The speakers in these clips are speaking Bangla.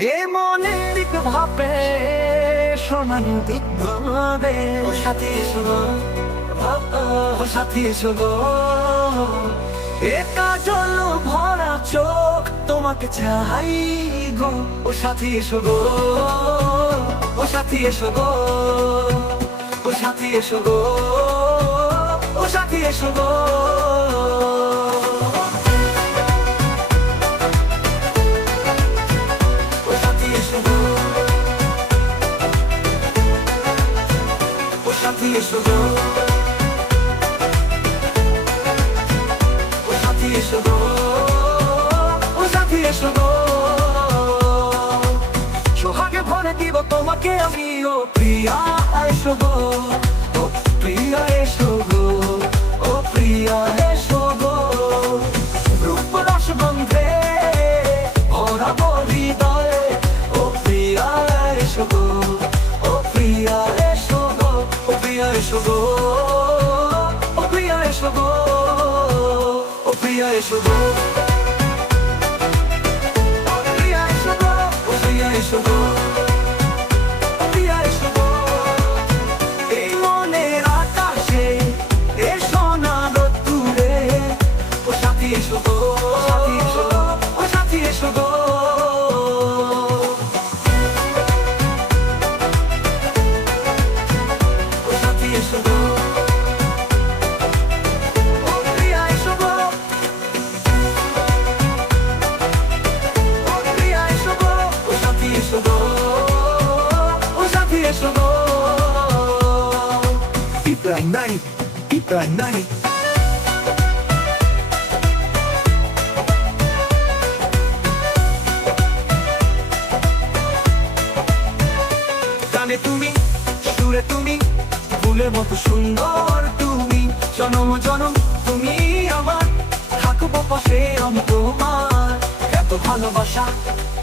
এ মনে দিক ভাবে সোনার দিক ভাবে ও সাথী গো, ও সাথী এসো গো। একা জল ভরা চোখ তোমাকে চাই গো। ও সাথী এসো গো। ও সাথী এসো গো। ও সাথী এসো গো। ও সাথী এসো গো। সাথী এসো গো। ও সাথী এসো গো। ও সাথী এসো গো। সোহাগে ভরে দিব তোমাকে আমি ও প্রিয়া, এসো গো। ও প্রিয়া, এসো গো। Maria is your rule. এসো তুমি সুরে তুমি ফুলের মতো সুন্দর তুমি জনম জনম তুমি আমার থাকব পাশে আমি তোমার এত ভালোবাসা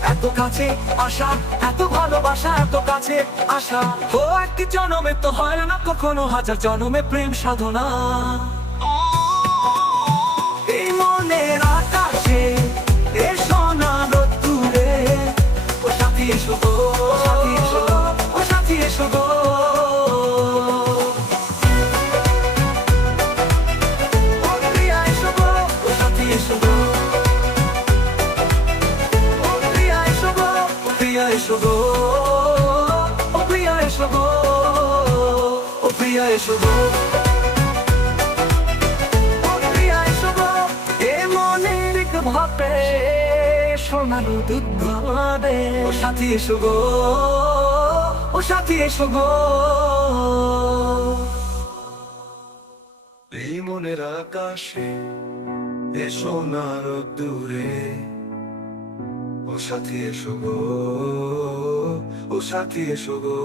এত কাছে আশা, এত ভালোবাসা, এত কাছে আশা। ও একটি জনমে তো হয় না, কখনো হাজার জনমে প্রেম সাধনা। প্রিয়া এসো গো। প্রিয়া এসো গো। এ মনের ভাবে সোনার দুধ ভাবে ও সাথী এসো গো। ও সাথী এসো গো। এই মনের আকাশে এ সোনার দূরে। ও সাথী এসো গো। ও সাথী এসো গো।